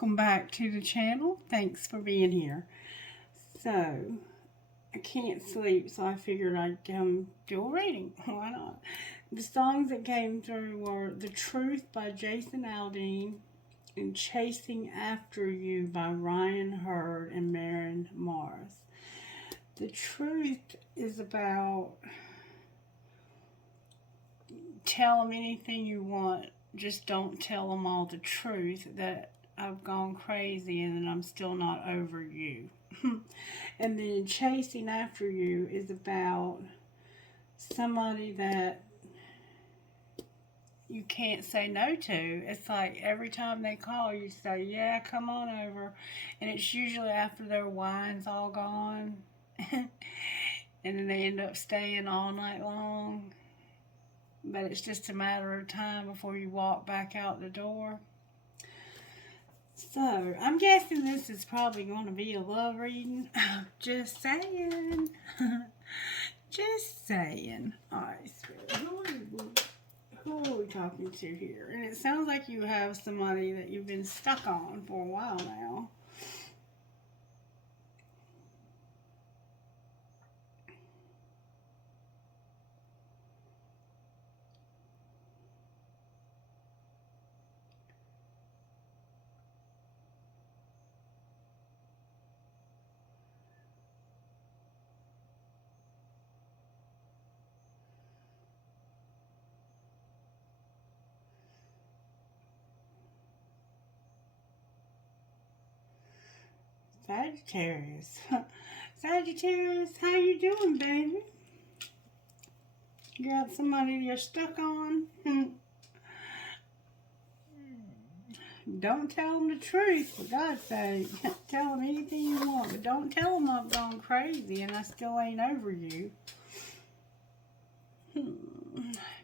welcome back to the channel. Thanks for being here. So, I can't sleep, so I figured I'd do a reading. Why not? The songs that came through were The Truth by Jason Aldean and Chasing After You by Ryan Hurd and Maren Morris. The truth is about tell them anything you want. Just don't tell them all the truth, that I've gone crazy and that I'm still not over you. And then Chasing After You is about somebody that you can't say no to. It's like every time they call, you say, yeah, come on over. And it's usually after their wine's all gone. And then they end up staying all night long. But it's just a matter of time before you walk back out the door. So, I'm guessing this is probably going to be a love reading. Just saying. Just saying. Alright, Spirit, who are we talking to here? And it sounds like you have somebody that you've been stuck on for a while now. Sagittarius. Sagittarius, how you doing, baby? You got somebody you're stuck on? Don't tell them the truth, for God's sake. Tell them anything you want, but don't tell them I've gone crazy and I still ain't over you.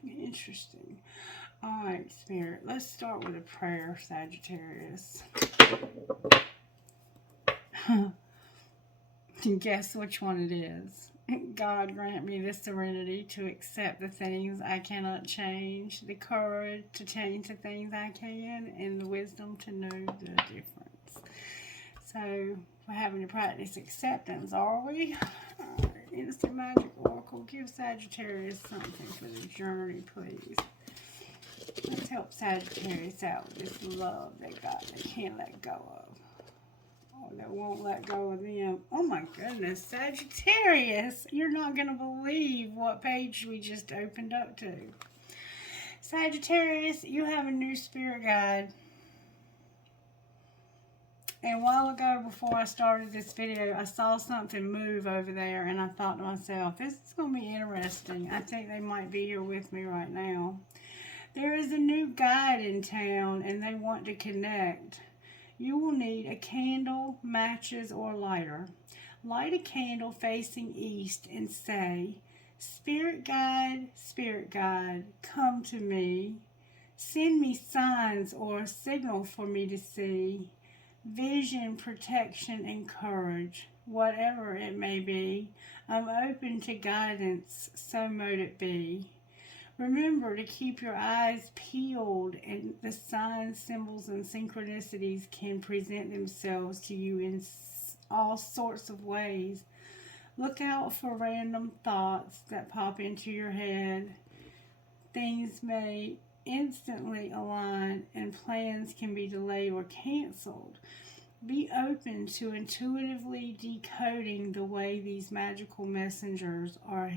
Interesting. Alright, Spirit, let's start with a prayer, Sagittarius. Guess which one it is. God, grant me the serenity to accept the things I cannot change, the courage to change the things I can, and the wisdom to know the difference. So, we're having to practice acceptance, are we? Alright, Instant Magic Oracle, give Sagittarius something for the journey, please. Let's help Sagittarius out with this love they can't let go of. That won't let go of them. Oh my goodness, Sagittarius, you're not going to believe what page we just opened up to. Sagittarius, you have a new spirit guide. And a while ago, before I started this video, I saw something move over there, and I thought to myself, this is going to be interesting. I think they might be here with me right now. There is a new guide in town, and they want to connect. You will need a candle, matches, or lighter. Light a candle facing east and say, Spirit guide, come to me. Send me signs or a signal for me to see. Vision, protection, and courage, whatever it may be. I'm open to guidance, so mote it be. Remember to keep your eyes peeled, and the signs, symbols, and synchronicities can present themselves to you in all sorts of ways. Look out for random thoughts that pop into your head. Things may instantly align, and plans can be delayed or canceled. Be open to intuitively decoding the way these magical messengers are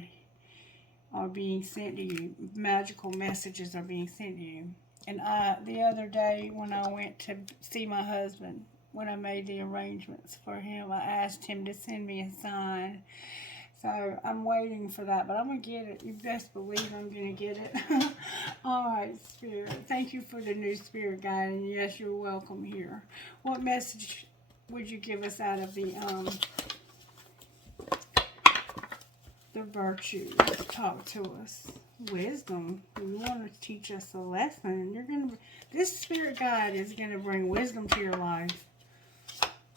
being sent to you. Magical messages are being sent to you. And the other day when I went to see my husband, when I made the arrangements for him, I asked him to send me a sign. So I'm waiting for that, but I'm going to get it. You best believe I'm going to get it. Alright, Spirit. Thank you for the new spirit guide, and yes, you're welcome here. What message would you give us out of the virtue? Talk to us. Wisdom. You want to teach us a lesson. This spirit guide is going to bring wisdom to your life.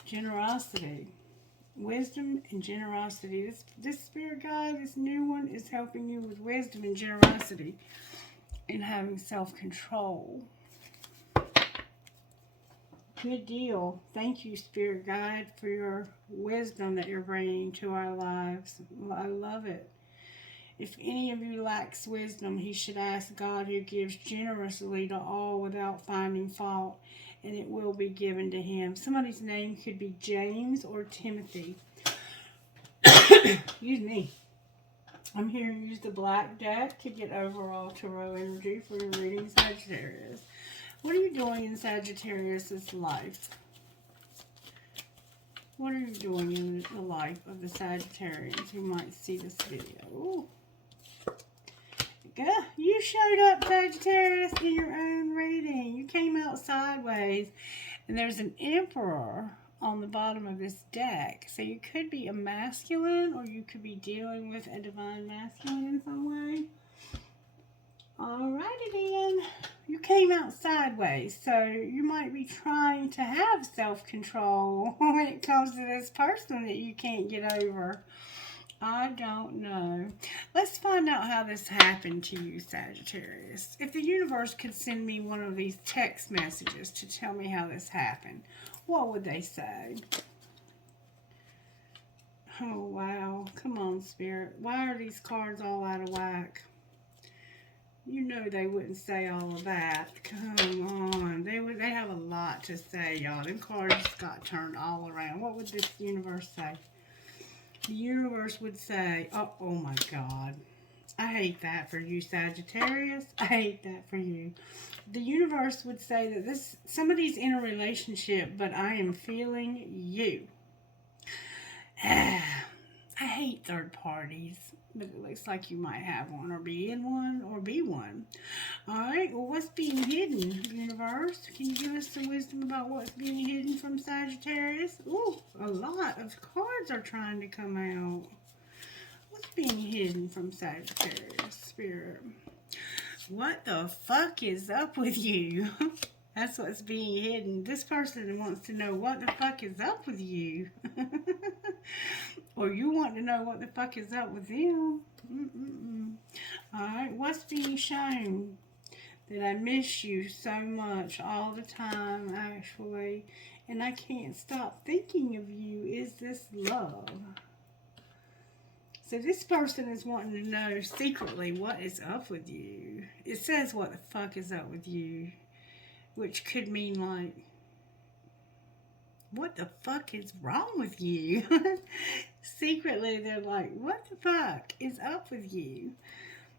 Generosity. Wisdom and generosity. This spirit guide, this new one, is helping you with wisdom and generosity and having self-control. Good deal. Thank you, Spirit Guide, for your wisdom that you're bringing to our lives. I love it. If any of you lacks wisdom, he should ask God, who gives generously to all without finding fault, and it will be given to him. Somebody's name could be James or Timothy. Excuse me. I'm here to use the black deck to get overall tarot energy for your reading, Sagittarius. What are you doing in Sagittarius' life? What are you doing in the life of the Sagittarians who might see this video? Ooh. You showed up, Sagittarius, in your own reading. You came out sideways, and there's an Emperor on the bottom of this deck. So you could be a masculine, or you could be dealing with a divine masculine in some way. Alrighty then. You came out sideways, so you might be trying to have self-control when it comes to this person that you can't get over. I don't know. Let's find out how this happened to you, Sagittarius. If the universe could send me one of these text messages to tell me how this happened, what would they say? Oh, wow. Come on, Spirit. Why are these cards all out of whack? You know they wouldn't say all of that. Come on. They have a lot to say, y'all. Them cards got turned all around. What would this universe say? The universe would say, oh my God. I hate that for you, Sagittarius. I hate that for you. The universe would say that somebody's in a relationship, but I am feeling you. I hate third parties, but it looks like you might have one, or be in one, or be one. Alright, well, what's being hidden, universe? Can you give us some wisdom about what's being hidden from Sagittarius? Ooh, a lot of cards are trying to come out. What's being hidden from Sagittarius, Spirit? What the fuck is up with you? That's what's being hidden. This person wants to know what the fuck is up with you. Or you want to know what the fuck is up with them. Alright, what's being shown? That I miss you so much all the time, actually. And I can't stop thinking of you. Is this love? So this person is wanting to know secretly what is up with you. It says what the fuck is up with you. Which could mean like, what the fuck is wrong with you? Secretly, they're like, what the fuck is up with you?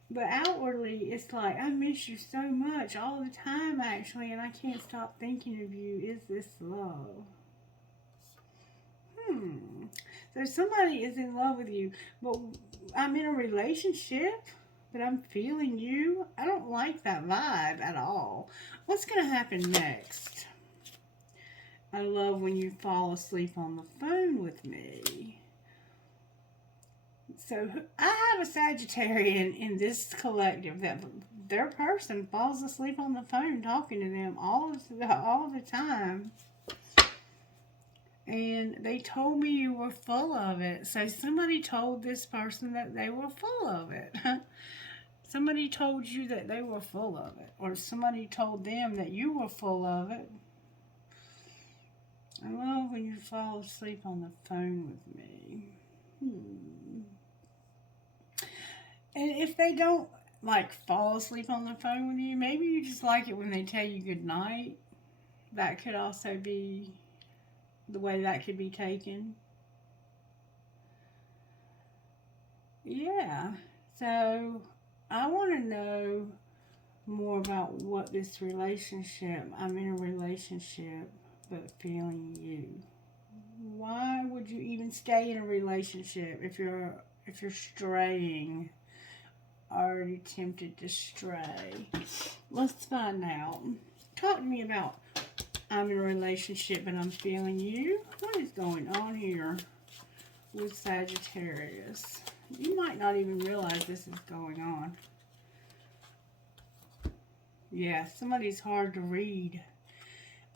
But outwardly, it's like, I miss you so much all the time, actually, and I can't stop thinking of you. Is this love? So somebody is in love with you, but I'm in a relationship, but I'm feeling you. I don't like that vibe at all. What's going to happen next? I love when you fall asleep on the phone with me. So I have a Sagittarian in this collective that their person falls asleep on the phone talking to them all the time. And they told me you were full of it. So somebody told this person that they were full of it. Somebody told you that they were full of it. Or somebody told them that you were full of it. I love when you fall asleep on the phone with me. And if they don't, like, fall asleep on the phone with you, maybe you just like it when they tell you good night. That could also be the way that could be taken. Yeah. So, I want to know more about what this relationship, I'm in a relationship, but feeling you. Why would you even stay in a relationship if you're straying? Already tempted to stray. Let's find out. Talk to me about I'm in a relationship but I'm feeling you. What is going on here with Sagittarius? You might not even realize this is going on. Yeah, somebody's hard to read.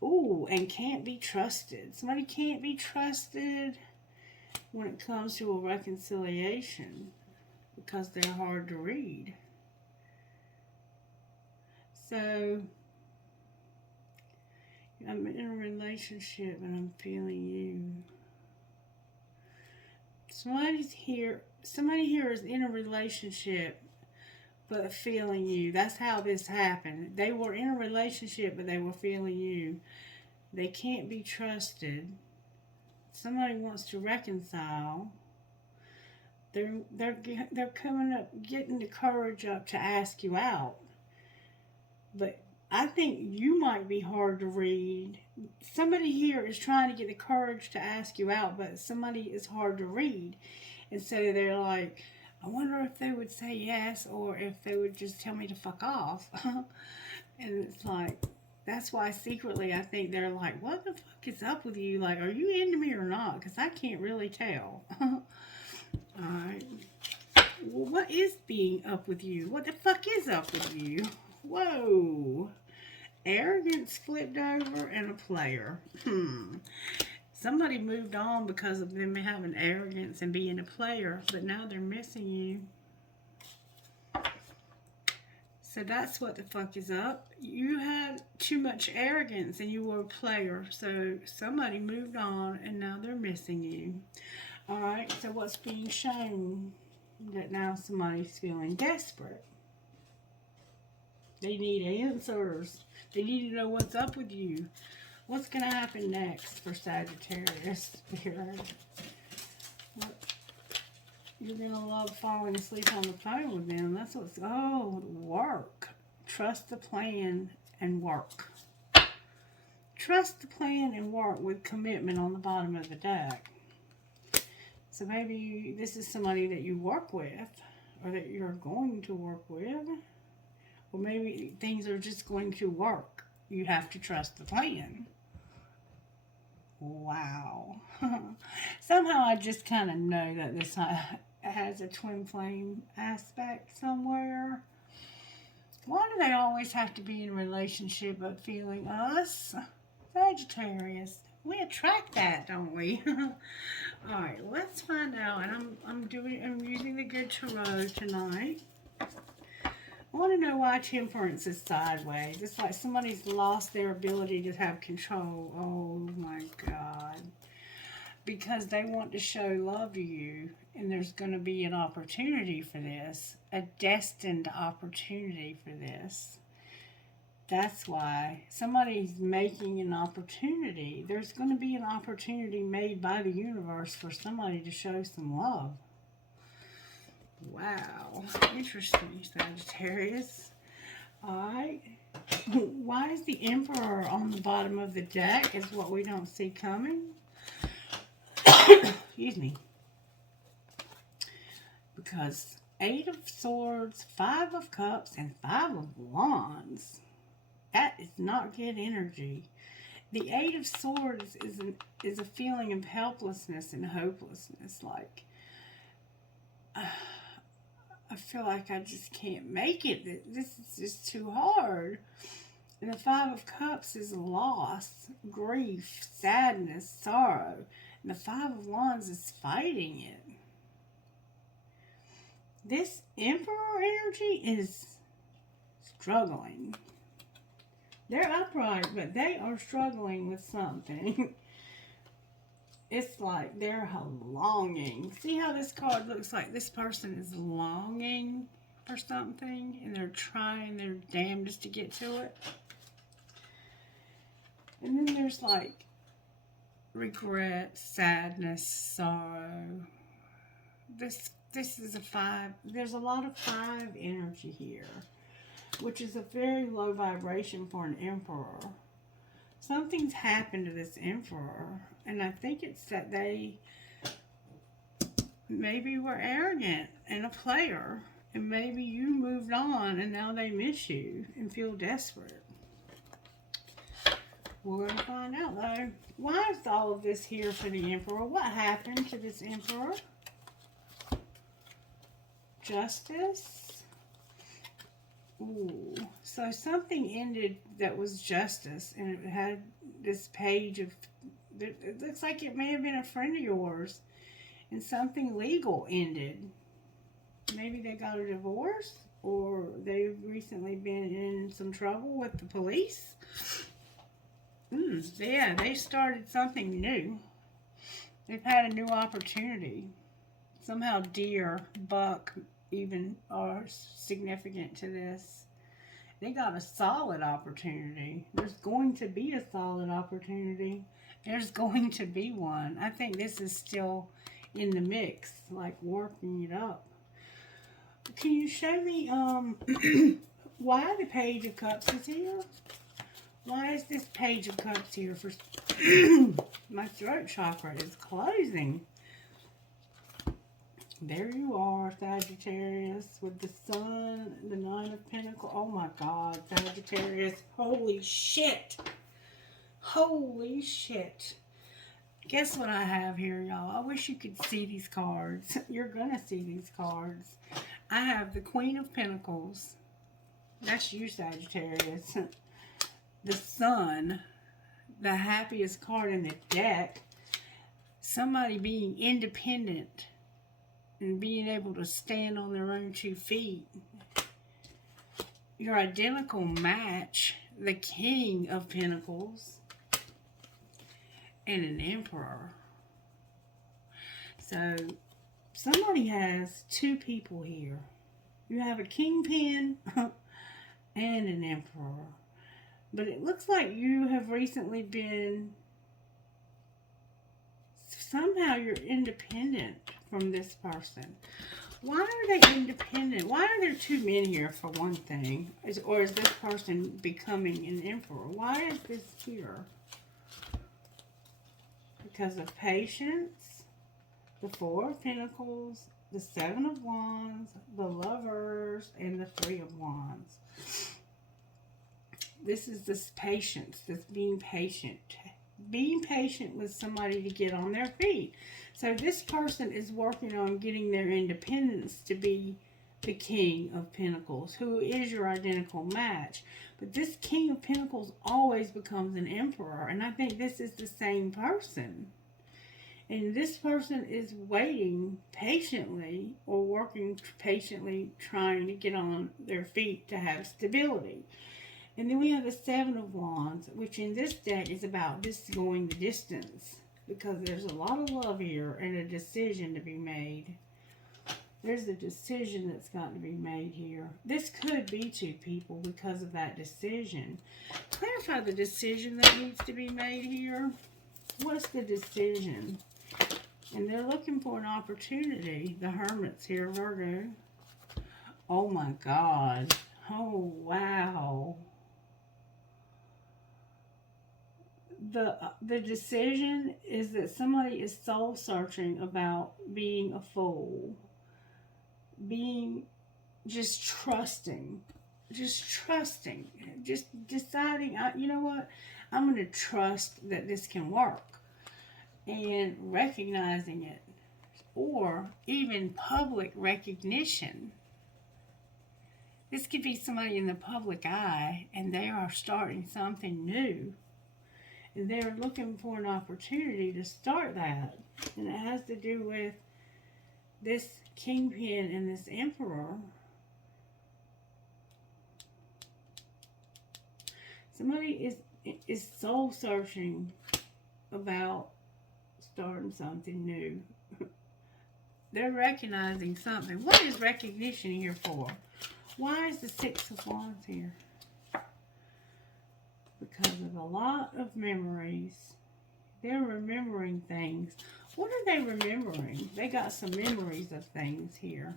Ooh, and can't be trusted. Somebody can't be trusted when it comes to a reconciliation. Because they're hard to read. So, I'm in a relationship and I'm feeling you. Somebody here is in a relationship but feeling you. That's how this happened. They were in a relationship but they were feeling you. They can't be trusted. Somebody wants to reconcile. They're coming up, getting the courage up to ask you out. But I think you might be hard to read. Somebody here is trying to get the courage to ask you out, but somebody is hard to read. And so they're like, I wonder if they would say yes or if they would just tell me to fuck off. And it's like, that's why secretly I think they're like, what the fuck is up with you? Like, are you into me or not? Because I can't really tell. Alright. Well, what is being up with you? What the fuck is up with you? Whoa. Arrogance flipped over and a player. Somebody moved on because of them having arrogance and being a player, but now they're missing you. So that's what the fuck is up. You had too much arrogance and you were a player. So somebody moved on and now they're missing you. Alright, so what's being shown? That now somebody's feeling desperate. They need answers. They need to know what's up with you. What's going to happen next for Sagittarius Spirit? You're going to love falling asleep on the phone with them. That's what's... Oh, work. Trust the plan and work. Trust the plan and work with commitment on the bottom of the deck. So maybe this is somebody that you work with or that you're going to work with. Or maybe things are just going to work. You have to trust the plan. Wow. Somehow I just kind of know that this has a twin flame aspect somewhere. Why do they always have to be in a relationship but feeling us? Sagittarius. We attract that, don't we? Alright, let's find out. And I'm using the Good Tarot tonight. I want to know why Temperance is sideways. It's like somebody's lost their ability to have control. Oh my God. Because they want to show love to you. And there's going to be an opportunity for this. A destined opportunity for this. That's why somebody's making an opportunity. There's going to be an opportunity made by the universe for somebody to show some love. Wow. Interesting, Sagittarius. Alright. Why is the Emperor on the bottom of the deck is what we don't see coming? Excuse me. Because 8 of Swords, 5 of Cups, and 5 of Wands. That is not good energy. The 8 of Swords is a feeling of helplessness and hopelessness. Like, I feel like I just can't make it. This is just too hard. And the 5 of Cups is loss, grief, sadness, sorrow. And the 5 of Wands is fighting it. This Emperor energy is struggling. They're upright, but they are struggling with something. It's like they're longing. See how this card looks like this person is longing for something and they're trying their damnedest to get to it. And then there's like regret, sadness, sorrow. This is a 5. There's a lot of 5 energy here, which is a very low vibration for an Emperor. Something's happened to this Emperor, and I think it's that they maybe were arrogant and a player, and maybe you moved on and now they miss you and feel desperate. We're going to find out though. Why is all of this here for the Emperor? What happened to this Emperor? Justice. Ooh, so something ended that was justice, and it had this page of, it looks like it may have been a friend of yours, and something legal ended. Maybe they got a divorce, or they've recently been in some trouble with the police. Yeah, they started something new. They've had a new opportunity. Somehow deer, buck, even are significant to this. They got a solid opportunity. There's going to be a solid opportunity. There's going to be one. I think this is still in the mix, like working it up. Can you show me why the Page of Cups is here? Why is this Page of Cups here? For my throat chakra is closing. There you are, Sagittarius, with the Sun, the Nine of Pentacles. Oh my God, Sagittarius. Holy shit. Holy shit. Guess what I have here, y'all? I wish you could see these cards. You're going to see these cards. I have the Queen of Pentacles. That's you, Sagittarius. The Sun, the happiest card in the deck. Somebody being independent and being able to stand on their own 2 feet. Your identical match, the King of Pentacles, and an Emperor. So, somebody has 2 people here. You have a Kingpin and an Emperor. But it looks like you have recently been, somehow you're independent from this person. Why are they independent? Why are there 2 men here, for one thing? Or is this person becoming an Emperor? Why is this here? Because of patience, the 4 of Pentacles, the 7 of Wands, the Lovers, and the 3 of Wands. This is this patience, this being patient. Being patient with somebody to get on their feet. So this person is working on getting their independence to be the King of Pentacles, who is your identical match. But this King of Pentacles always becomes an Emperor, and I think this is the same person. And this person is waiting patiently, or working patiently, trying to get on their feet to have stability. And then we have the 7 of Wands, which in this deck is about this going the distance. Because there's a lot of love here and a decision to be made. There's a decision that's got to be made here. This could be 2 people because of that decision. Clarify the decision that needs to be made here. What's the decision? And they're looking for an opportunity. The Hermit's here, Virgo. Oh my God. Oh, wow. The decision is that somebody is soul searching about being a fool, being just trusting, just deciding, you know what, I'm going to trust that this can work, and recognizing it, or even public recognition. This could be somebody in the public eye, and they are starting something new. And they're looking for an opportunity to start that. And it has to do with this Kingpin and this Emperor. Somebody is soul searching about starting something new. They're recognizing something. What is recognition here for? Why is the 6 of Wands here? Because of a lot of memories. They're remembering things. What are they remembering? They got some memories of things here.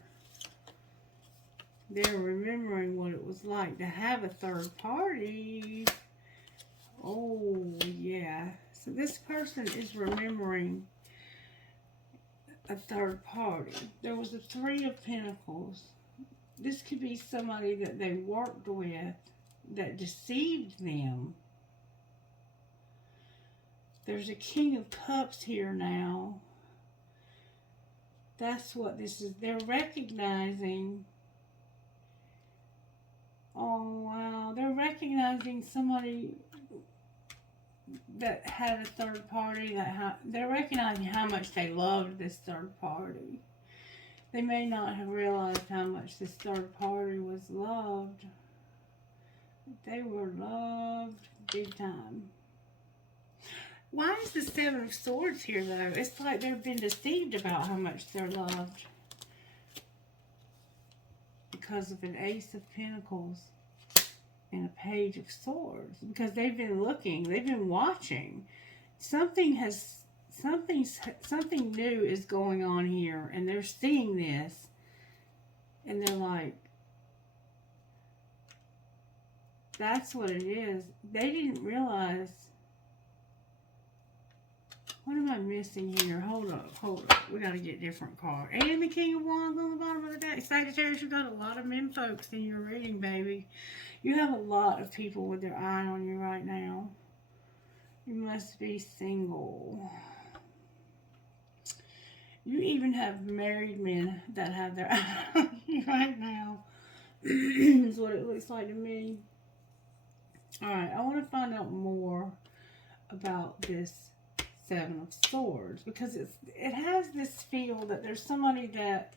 They're remembering what it was like to have a third party. Oh, yeah. So this person is remembering a third party. There was a 3 of Pentacles. This could be somebody that they worked with that deceived them. There's a King of Cups here now. That's what this is. They're recognizing. Oh, wow. They're recognizing somebody that had a third party. They're recognizing how much they loved this third party. They may not have realized how much this third party was loved. They were loved big time. Why is the Seven of Swords here, though? It's like they've been deceived about how much they're loved. Because of an Ace of Pentacles and a Page of Swords. Because they've been looking, they've been watching. Something new is going on here, and they're seeing this, and they're like, that's what it is. They didn't realize. What am I missing here? Hold up. We got to get different cards. And the King of Wands on the bottom of the deck. Sagittarius, you got a lot of men folks in your reading, baby. You have a lot of people with their eye on you right now. You must be single. You even have married men that have their eye on you right now. Is what it looks like to me. Alright, I want to find out more about this Seven of Swords, because it has this feel that there's somebody, that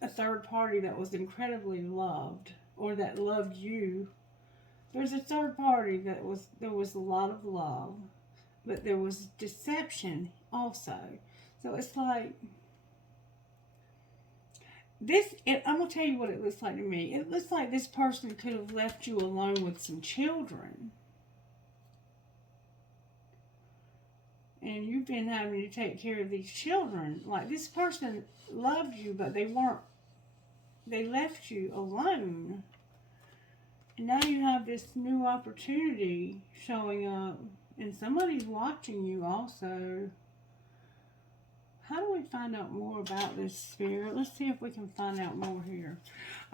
a third party that was incredibly loved, or that loved you. There's a third party there was a lot of love, but there was deception also. So it's like this. I'm gonna tell you what it looks like to me. It looks like this person could have left you alone with some children. And you've been having to take care of these children. Like, this person loved you, but they left you alone. And now you have this new opportunity showing up. And somebody's watching you also. How do we find out more about this, Spirit? Let's see if we can find out more here.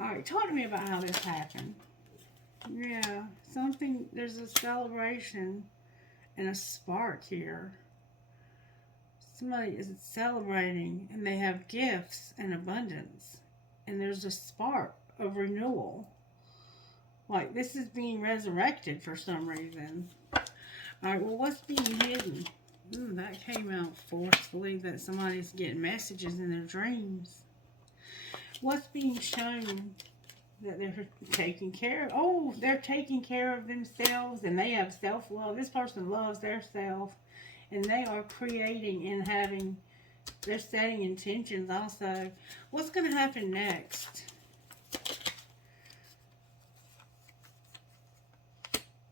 Alright, talk to me about how this happened. Yeah, there's a celebration and a spark here. Somebody is celebrating, and they have gifts and abundance. And there's a spark of renewal. Like, this is being resurrected for some reason. Alright, well, what's being hidden? That came out forcefully, that somebody's getting messages in their dreams. What's being shown? That they're taking care of. Oh, they're taking care of themselves, and they have self-love. This person loves their self. And they are creating and they're setting intentions also. What's going to happen next?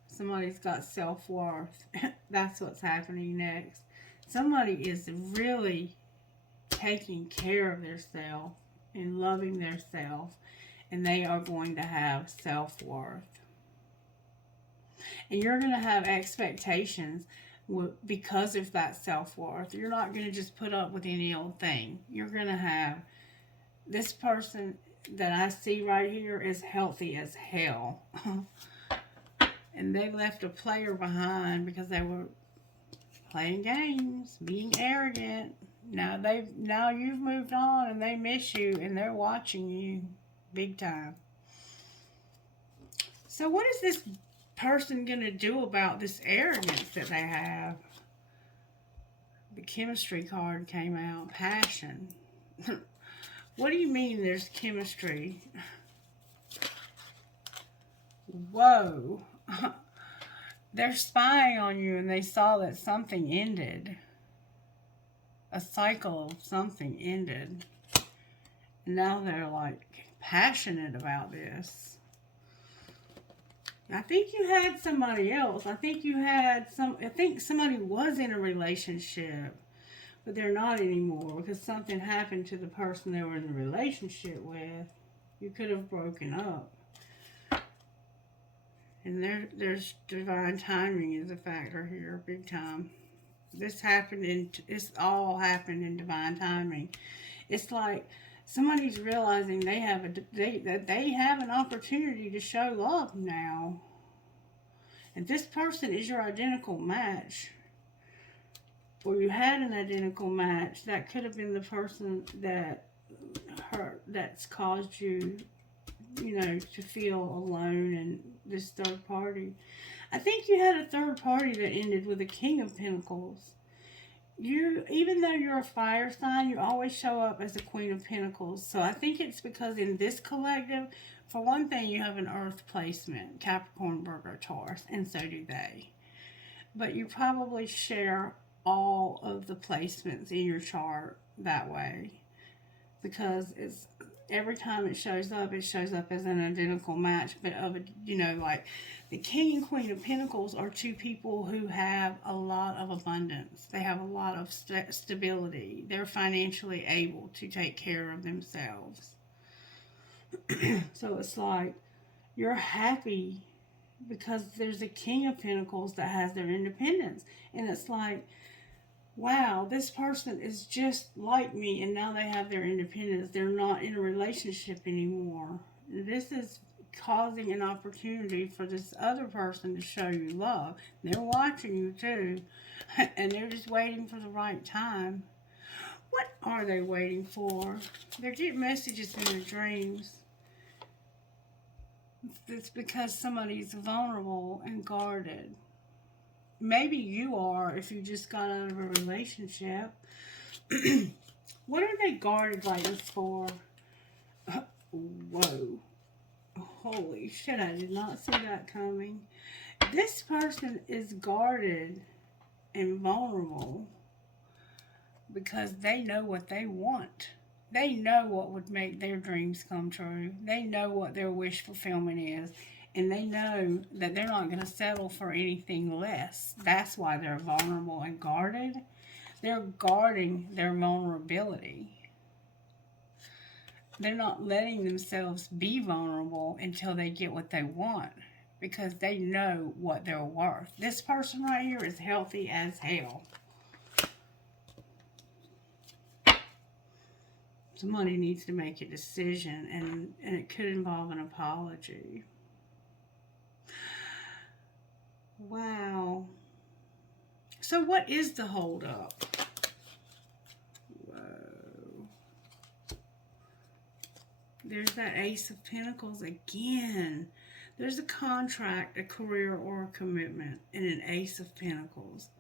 Somebody's got self-worth. That's what's happening next. Somebody is really taking care of their self and loving their self. And they are going to have self-worth. And you're going to have expectations because of that self-worth. You're not going to just put up with any old thing. You're going to have, this person that I see right here is healthy as hell. And they left a player behind because they were playing games, being arrogant. Now you've moved on, and they miss you, and they're watching you big time. So what is this person going to do about this arrogance that they have? The chemistry card came out. Passion. What do you mean there's chemistry? Whoa. They're spying on you, and they saw that something ended. A cycle of something ended. And now they're like passionate about this. I think you had somebody else. I think somebody was in a relationship, but they're not anymore because something happened to the person they were in a relationship with. You could have broken up. And there's divine timing is a factor here, big time. This all happened in divine timing. It's like somebody's realizing that they have an opportunity to show love now. And this person is your identical match. Or you had an identical match. That could have been the person that's caused you, to feel alone, and this third party. I think you had a third party that ended with a King of Pentacles. Even though you're a fire sign, you always show up as a Queen of Pentacles. So I think it's because in this collective, for one thing, you have an Earth placement, Capricorn, Virgo, Taurus, and so do they. but you probably share all of the placements in your chart that way, because it's every time it shows up as an identical match, but of a, you know, like the King and Queen of Pentacles are two people who have a lot of abundance. They have a lot of stability. They're financially able to take care of themselves. So it's like you're happy because there's a King of Pentacles that has their independence. And it's like, wow, this person is just like me, and now they have their independence. They're not in a relationship anymore. This is causing an opportunity for this other person to show you love. They're watching you too, and they're just waiting for the right time. What are they waiting for? They're getting messages in their dreams. It's because somebody's vulnerable and guarded. Maybe you are, if you just got out of a relationship. What are they guarded like this for? Whoa. Holy shit, I did not see that coming. This person is guarded and vulnerable because they know what they want. They know what would make their dreams come true. They know what their wish fulfillment is. And they know that they're not going to settle for anything less. That's why they're vulnerable and guarded. They're guarding their vulnerability. They're not letting themselves be vulnerable until they get what they want, because they know what they're worth. This person right here is healthy as hell. Somebody needs to make a decision, and it could involve an apology. Wow. So what is the holdup? Whoa. There's that Ace of Pentacles again. There's a contract, a career, or a commitment, and an Ace of Pentacles.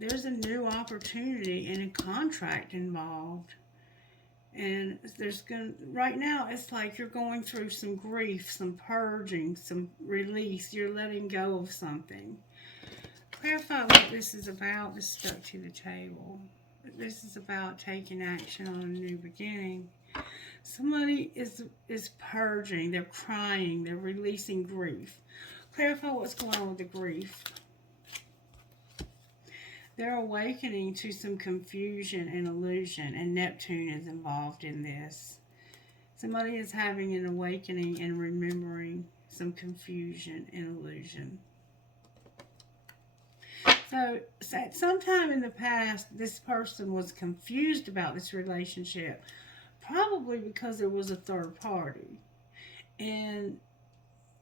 There's a new opportunity and a contract involved. And right now, it's like you're going through some grief, some purging, some release. You're letting go of something. Clarify what this is about. This stuck to the table. This is about taking action on a new beginning. Somebody is purging. They're crying. They're releasing grief. Clarify what's going on with the grief. They're awakening to some confusion and illusion, and Neptune is involved in this. Somebody is having an awakening and remembering some confusion and illusion. So, sometime in the past, this person was confused about this relationship, probably because there was a third party. And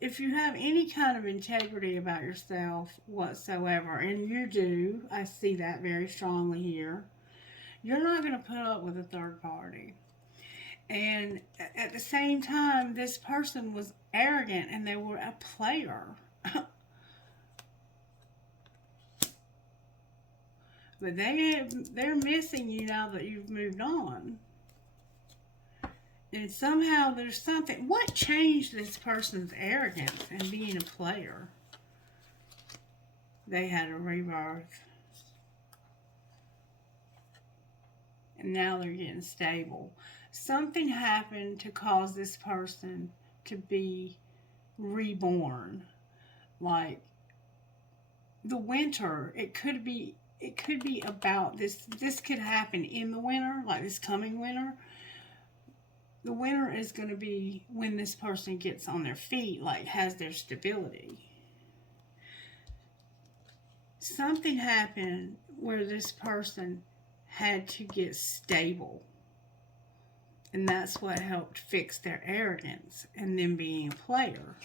if you have any kind of integrity about yourself whatsoever, and you do, I see that very strongly here, you're not going to put up with a third party. And at the same time, this person was arrogant and they were a player. But they're missing you now that you've moved on. And somehow there's something. What changed this person's arrogance and being a player? They had a rebirth. And now they're getting stable. Something happened to cause this person to be reborn. Like the winter, it could be about this. This could happen in the winter, like this coming winter. The winter is going to be when this person gets on their feet, like has their stability. Something happened where this person had to get stable. And that's what helped fix their arrogance and them being a player.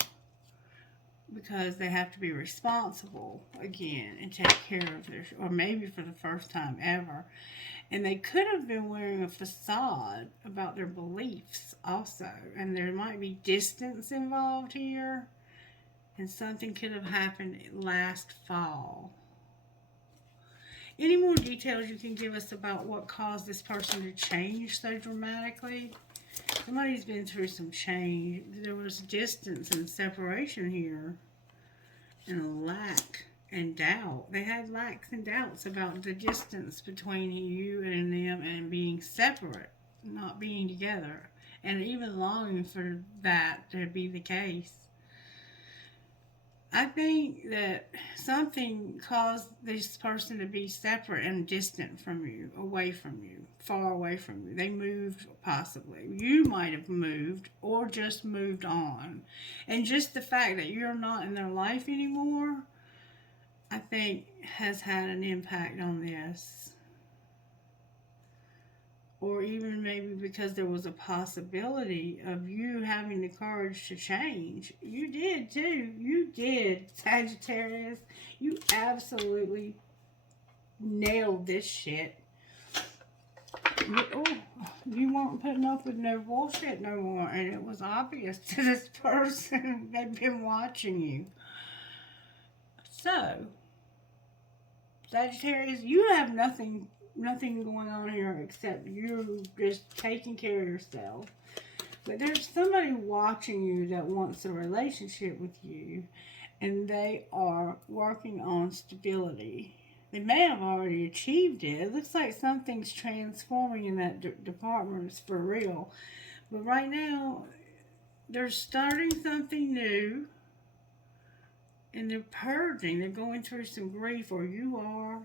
Because they have to be responsible again and take care of their, or maybe for the first time ever. And they could have been wearing a facade about their beliefs also. And there might be distance involved here. And something could have happened last fall. Any more details you can give us about what caused this person to change so dramatically? Somebody's been through some change. There was distance and separation here. And a lack and doubt. They had lacks and doubts about the distance between you and them and being separate, not being together, and even longing for that to be the case. I think that something caused this person to be separate and distant from you, away from you, far away from you. They moved, possibly. You might have moved or just moved on. And just the fact that you're not in their life anymore, I think, has had an impact on this. Or even maybe because there was a possibility of you having the courage to change. You did too. You did, Sagittarius. You absolutely nailed this shit. You weren't putting up with no bullshit no more. And it was obvious to this person. They've been watching you. So, Sagittarius, you have nothing going on here except you just taking care of yourself. But there's somebody watching you that wants a relationship with you, and they are working on stability. They may have already achieved it. It looks like something's transforming in that department for real. But right now, they're starting something new, and they're purging. They're going through some grief, or you are.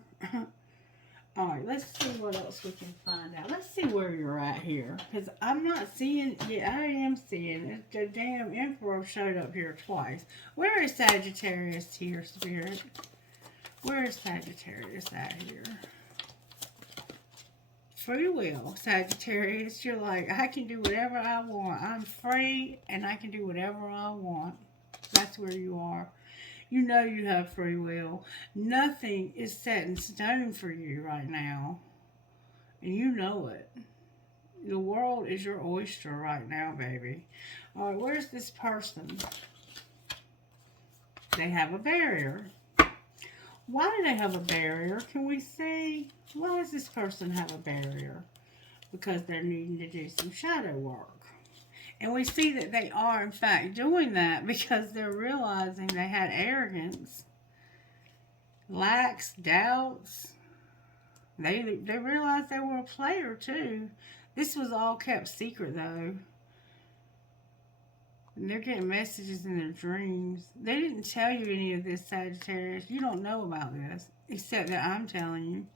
Alright, let's see what else we can find out. Let's see where you're at here. Because I'm not seeing... Yeah, I am seeing it. The damn Emperor showed up here twice. Where is Sagittarius here, Spirit? Where is Sagittarius at here? Free will, Sagittarius. You're like, I can do whatever I want. I'm free, and I can do whatever I want. That's where you are. You know you have free will. Nothing is set in stone for you right now. And you know it. The world is your oyster right now, baby. Alright, where's this person? They have a barrier. Why do they have a barrier? Can we see? Why does this person have a barrier? Because they're needing to do some shadow work. And we see that they are, in fact, doing that because they're realizing they had arrogance, lacks, doubts. They realized they were a player, too. This was all kept secret, though. And they're getting messages in their dreams. They didn't tell you any of this, Sagittarius. You don't know about this, except that I'm telling you.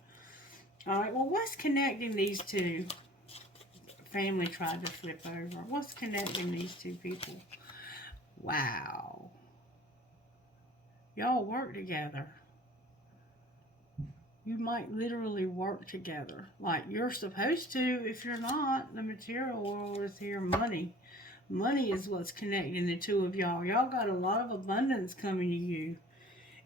All right, well, what's connecting these two? Family tried to flip over. What's connecting these two people? Wow. Y'all work together. You might literally work together. Like you're supposed to. If you're not, the material world is here. Money. Money is what's connecting the two of y'all. Y'all got a lot of abundance coming to you.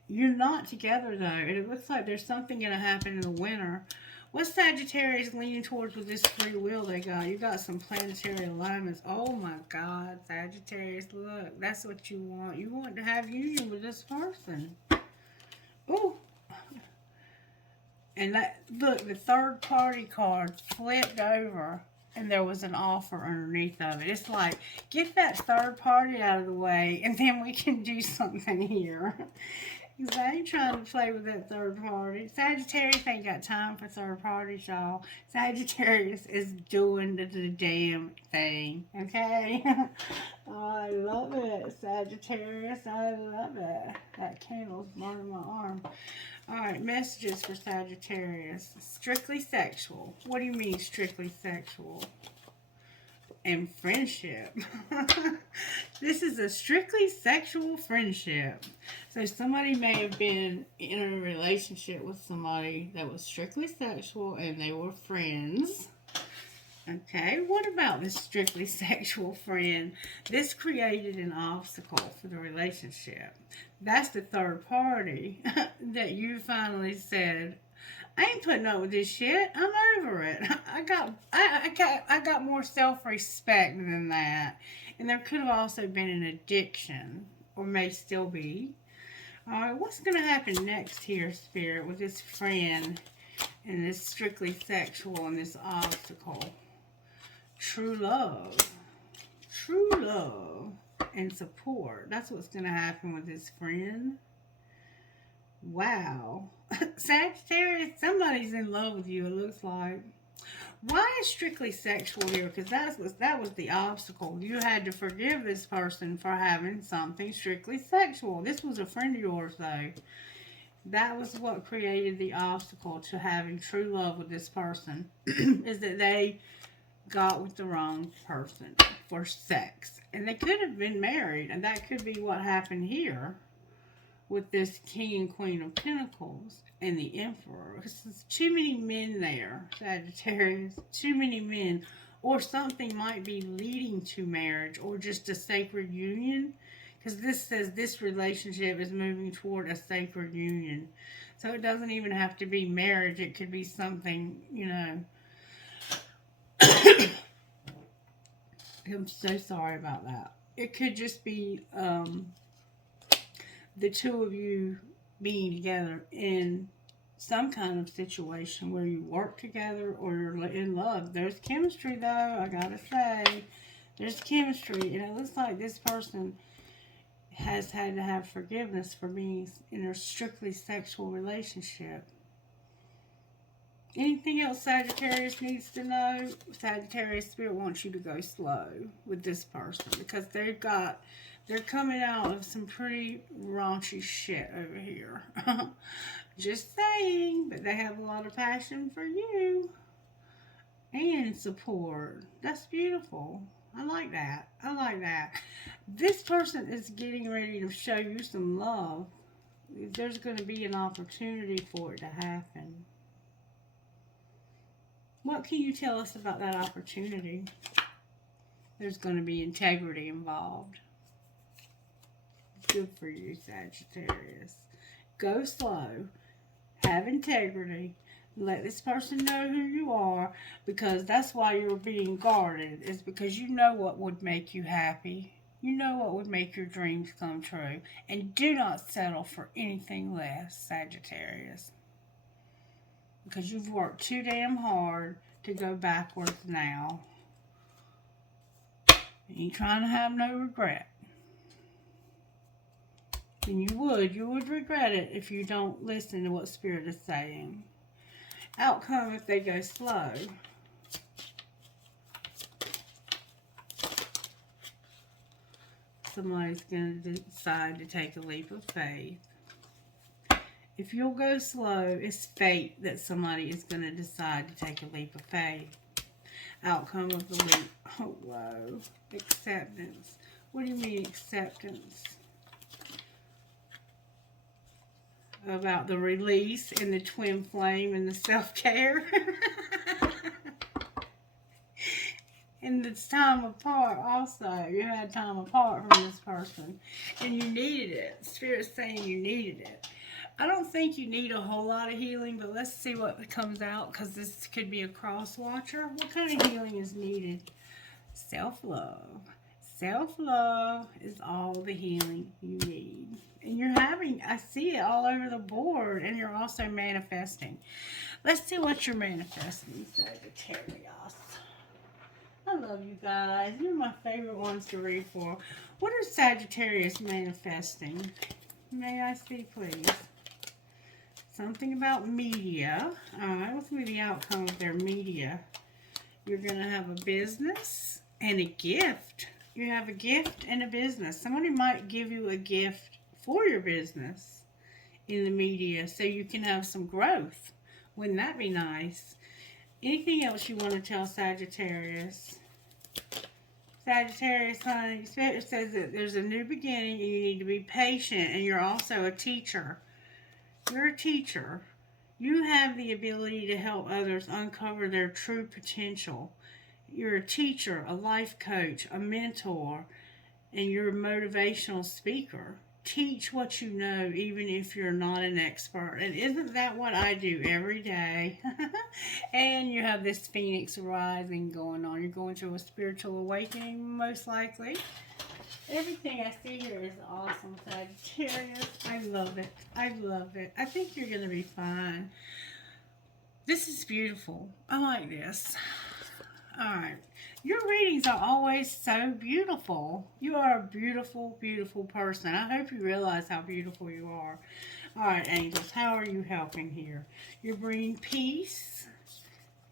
You're not together though. And it looks like there's something going to happen in the winter. What's Sagittarius leaning towards with this free will they got? You got some planetary alignments. Oh my God, Sagittarius, look. That's what you want. You want to have union with this person. Ooh. And that, look, the third party card flipped over and there was an offer underneath of it. It's like, get that third party out of the way and then we can do something here. Because I ain't trying to play with that third party. Sagittarius ain't got time for third parties, y'all. Sagittarius is doing the damn thing. Okay? Oh, I love it, Sagittarius. I love it. That candle's burning my arm. Alright, messages for Sagittarius. Strictly sexual. What do you mean strictly sexual? And friendship. This is a strictly sexual friendship. So somebody may have been in a relationship with somebody that was strictly sexual and they were friends. Okay, what about this strictly sexual friend? This created an obstacle for the relationship. That's the third party that you finally said, I ain't putting up with this shit. I'm over it. I got more self-respect than that. And there could have also been an addiction, or may still be. All right, what's going to happen next here, Spirit, with this friend and this strictly sexual and this obstacle? True love. True love and support. That's what's going to happen with this friend. Wow. Sagittarius, somebody's in love with you, it looks like. Why is strictly sexual here? Because that was the obstacle. You had to forgive this person for having something strictly sexual. This was a friend of yours, though. That was what created the obstacle to having true love with this person, is that they got with the wrong person for sex. And they could have been married, and that could be what happened here with this King and Queen of Pentacles and the Emperor. There's too many men there, Sagittarius. Too many men. Or something might be leading to marriage or just a sacred union. Because this says this relationship is moving toward a sacred union. So it doesn't even have to be marriage. It could be something, you know. I'm so sorry about that. It could just be the two of you being together in some kind of situation where you work together or you're in love. There's chemistry, though, I gotta say. There's chemistry, and it looks like this person has had to have forgiveness for being in a strictly sexual relationship. Anything else Sagittarius needs to know? Sagittarius Spirit wants you to go slow with this person because they're coming out of some pretty raunchy shit over here. Just saying, but they have a lot of passion for you and support. That's beautiful. I like that. I like that. This person is getting ready to show you some love. There's going to be an opportunity for it to happen. What can you tell us about that opportunity? There's going to be integrity involved. Good for you, Sagittarius. Go slow. Have integrity. Let this person know who you are, because that's why you're being guarded. It's because you know what would make you happy. You know what would make your dreams come true. And do not settle for anything less, Sagittarius. Because you've worked too damn hard to go backwards now. You trying to have no regret. And you would regret it if you don't listen to what Spirit is saying. Outcome if they go slow. Somebody's going to decide to take a leap of faith. If you'll go slow, it's fate that somebody is going to decide to take a leap of faith. Outcome of the leap. Oh, whoa. Acceptance. What do you mean acceptance? About the release and the twin flame and the self-care. And it's time apart also. You had time apart from this person. And you needed it. Spirit's saying you needed it. I don't think you need a whole lot of healing, but let's see what comes out, because this could be a cross-watcher. What kind of healing is needed? Self-love. Self-love is all the healing you need. And you're having, I see it all over the board, and you're also manifesting. Let's see what you're manifesting, Sagittarius. I love you guys. You're my favorite ones to read for. What are Sagittarius manifesting? May I see, please? Something about media. Alright, what's going to be the outcome of their media? You're going to have a business and a gift. You have a gift and a business. Somebody might give you a gift for your business in the media so you can have some growth. Wouldn't that be nice? Anything else you want to tell Sagittarius? Sagittarius, honey, Spirit says that there's a new beginning and you need to be patient, and you're also a teacher. You're a teacher. You have the ability to help others uncover their true potential. You're a teacher, a life coach, a mentor, and you're a motivational speaker. Teach what you know, even if you're not an expert. And isn't that what I do every day? And you have this Phoenix rising going on. You're going through a spiritual awakening, most likely. Everything I see here is awesome, Sagittarius. I love it. I love it. I think you're going to be fine. This is beautiful. I like this. Alright. Your readings are always so beautiful. You are a beautiful, beautiful person. I hope you realize how beautiful you are. All right, angels, how are you helping here? You're bringing peace,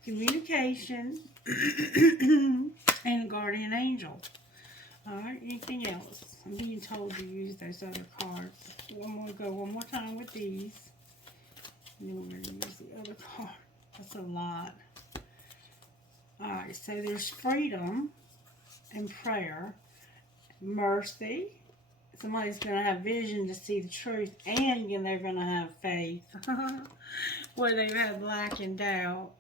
communication, and a guardian angel. All right, anything else? I'm being told to use those other cards. I'm going to go one more time with these. And then we're going to use the other card. That's a lot. Alright, so there's freedom and prayer, mercy. Somebody's going to have vision to see the truth, and they're going to have faith where they've had lack and doubt.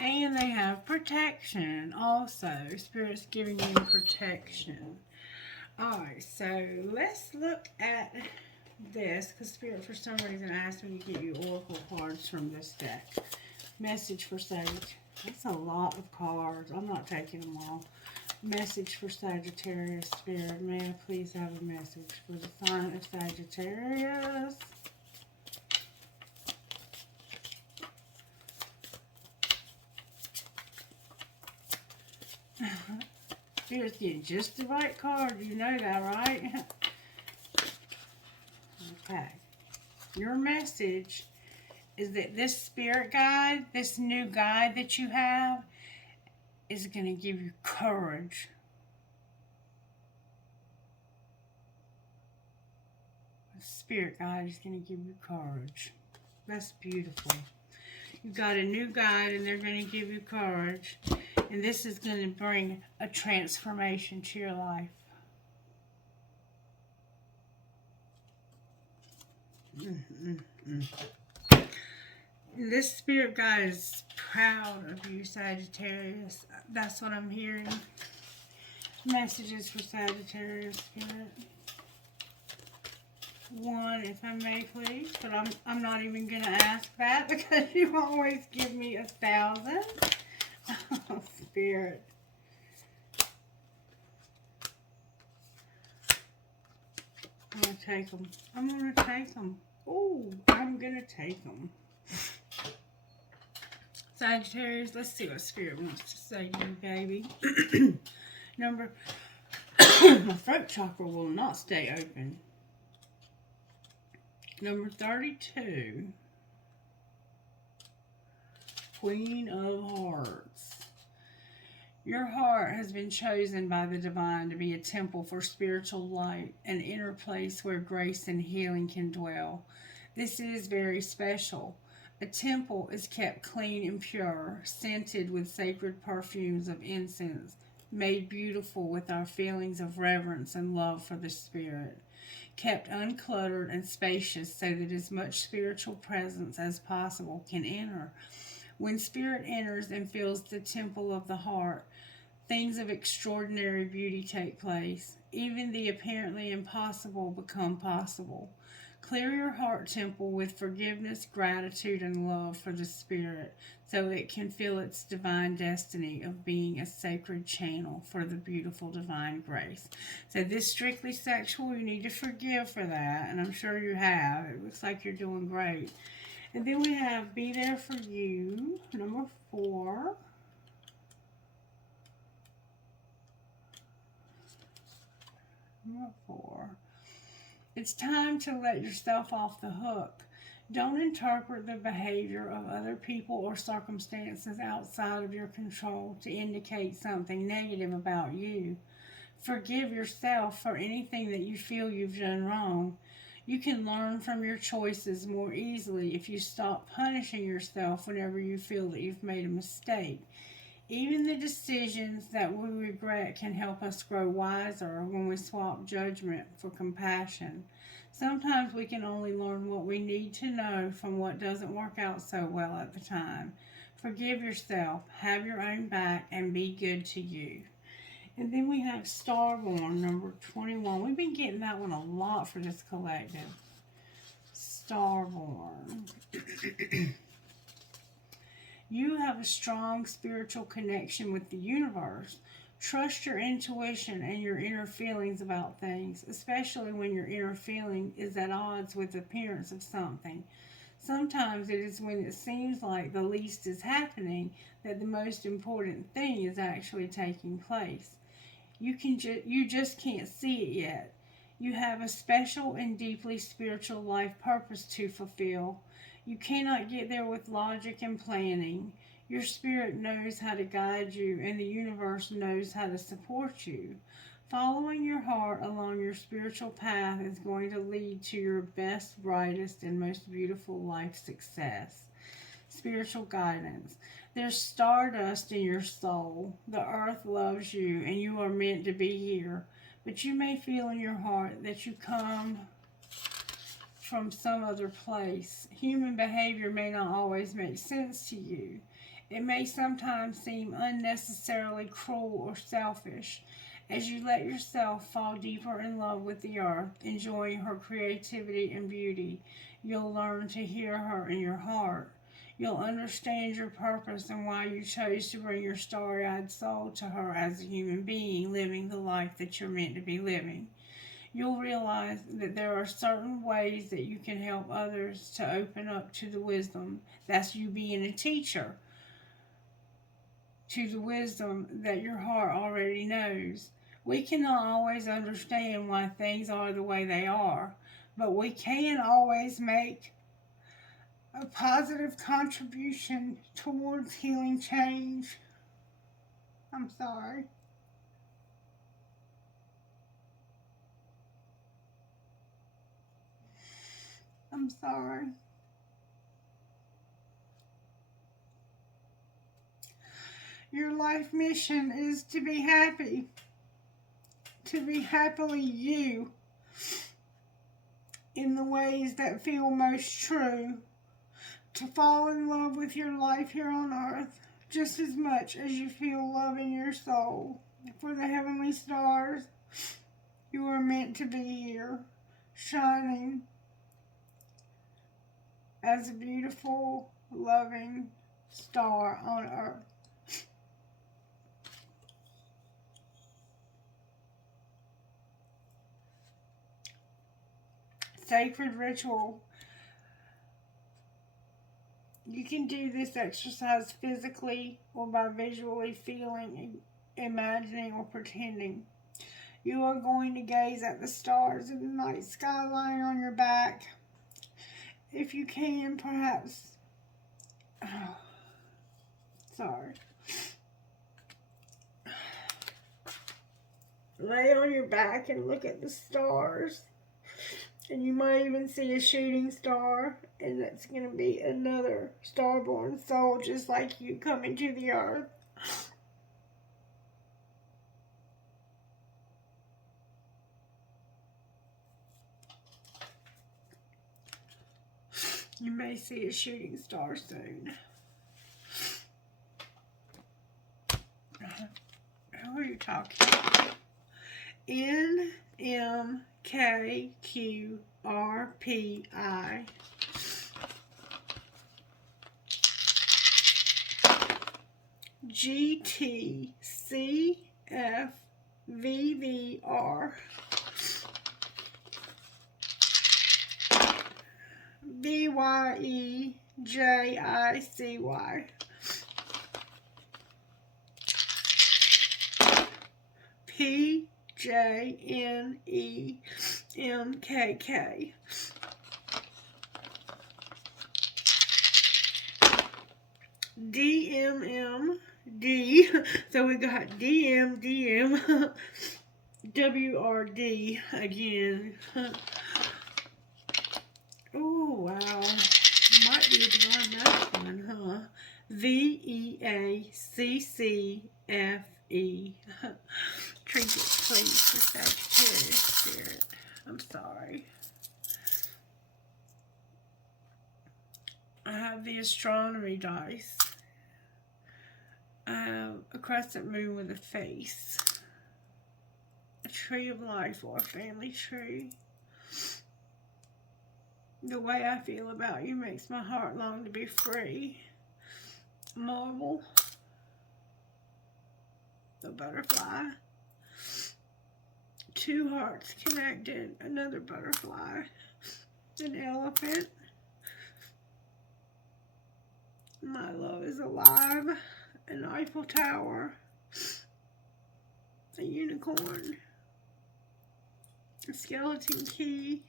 And they have protection also. Spirit's giving you protection. Alright, so let's look at this, because Spirit for some reason asked me to get you oracle cards from this deck. Message for Sage. That's a lot of cards. I'm not taking them all. Message for Sagittarius. Spirit, may I please have a message for the sign of Sagittarius? Spirit's getting just the right card. You know that, right? Okay. Your message is that this spirit guide, this new guide that you have, is going to give you courage. The spirit guide is going to give you courage. That's beautiful. You've got a new guide and they're going to give you courage. And this is going to bring a transformation to your life. This spirit guide is proud of you, Sagittarius. That's what I'm hearing. Messages for Sagittarius, Spirit. One, if I may, please. But I'm not even going to ask that because you always give me 1,000. Oh, Spirit. I'm going to take them. I'm going to take them. Oh, I'm going to take them. Sagittarius, let's see what Spirit wants to say to you, baby. My throat chakra will not stay open. Number 32. Queen of Hearts. Your heart has been chosen by the divine to be a temple for spiritual light, an inner place where grace and healing can dwell. This is very special. A temple is kept clean and pure, scented with sacred perfumes of incense, made beautiful with our feelings of reverence and love for the Spirit, kept uncluttered and spacious so that as much spiritual presence as possible can enter. When Spirit enters and fills the temple of the heart, things of extraordinary beauty take place. Even the apparently impossible become possible. Clear your heart temple with forgiveness, gratitude, and love for the Spirit so it can feel its divine destiny of being a sacred channel for the beautiful divine grace. So this strictly sexual, you need to forgive for that, and I'm sure you have. It looks like you're doing great. And then we have Be There For You, number 4. Number 4. It's time to let yourself off the hook. Don't interpret the behavior of other people or circumstances outside of your control to indicate something negative about you. Forgive yourself for anything that you feel you've done wrong. You can learn from your choices more easily if you stop punishing yourself whenever you feel that you've made a mistake. Even the decisions that we regret can help us grow wiser when we swap judgment for compassion. Sometimes we can only learn what we need to know from what doesn't work out so well at the time. Forgive yourself, have your own back, and be good to you. And then we have Starborn, number 21. We've been getting that one a lot for this collective. Starborn. You have a strong spiritual connection with the universe. Trust your intuition and your inner feelings about things, especially when your inner feeling is at odds with the appearance of something. Sometimes it is when it seems like the least is happening that the most important thing is actually taking place. You just can't see it yet. You have a special and deeply spiritual life purpose to fulfill. You cannot get there with logic and planning. Your spirit knows how to guide you, and the universe knows how to support you. Following your heart along your spiritual path is going to lead to your best, brightest, and most beautiful life success. Spiritual guidance. There's stardust in your soul. The earth loves you, and you are meant to be here. But you may feel in your heart that you come from some other place. Human behavior may not always make sense to you. It may sometimes seem unnecessarily cruel or selfish. As you let yourself fall deeper in love with the earth, enjoying her creativity and beauty, you'll learn to hear her in your heart. You'll understand your purpose and why you chose to bring your starry-eyed soul to her as a human being living the life that you're meant to be living. You'll realize that there are certain ways that you can help others to open up to the wisdom. That's you being a teacher. To the wisdom that your heart already knows. We cannot always understand why things are the way they are, but we can always make a positive contribution towards healing change. I'm sorry. I'm sorry. Your life mission is to be happy. To be happily you in the ways that feel most true. To fall in love with your life here on earth just as much as you feel love in your soul. For the heavenly stars, you are meant to be here, shining as a beautiful, loving star on earth. Sacred ritual. You can do this exercise physically or by visually feeling, imagining, or pretending. You are going to gaze at the stars in the night sky lying on your back. If you can, perhaps... Oh, sorry. Lay on your back and look at the stars. And you might even see a shooting star, and that's going to be another star-born soul just like you coming to the earth. You may see a shooting star soon. Who are you talking about? NMKQRPI. GTCFVVR. BYEJICY. PJNEMKK. DMMD. So we got DM, WRD again. Oh, wow. Might be the next one, huh? VEACCFE. Trinkets, please, for Sagittarius spirit. I'm sorry. I have the astronomy dice. I have a crescent moon with a face. A tree of life or a family tree. The way I feel about you makes my heart long to be free. Marble. The butterfly. Two hearts connected. Another butterfly. An elephant. My love is alive. An Eiffel Tower. A unicorn. A skeleton key.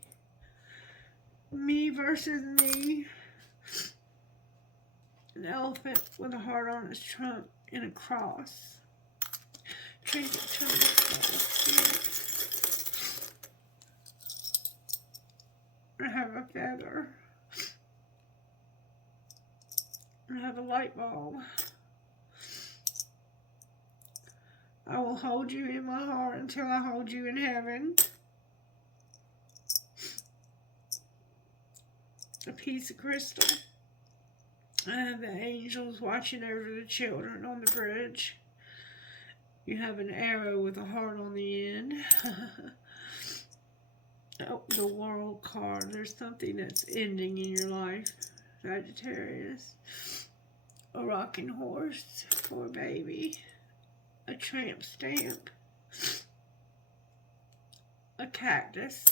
Me versus me. An elephant with a heart on its trunk and a cross. Trinket I have a feather. I have a light bulb. I will hold you in my heart until I hold you in heaven. A piece of crystal. I have the angels watching over the children on the bridge. You have an arrow with a heart on the end. Oh, the world card. There's something that's ending in your life, Sagittarius. A rocking horse for a baby. A tramp stamp. A cactus.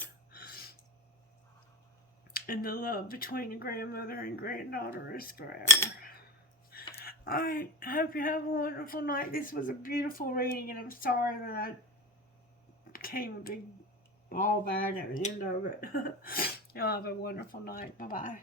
And the love between a grandmother and granddaughter is forever. I hope you have a wonderful night. This was a beautiful reading, and I'm sorry that I became a big ball bag at the end of it. Y'all have a wonderful night. Bye-bye.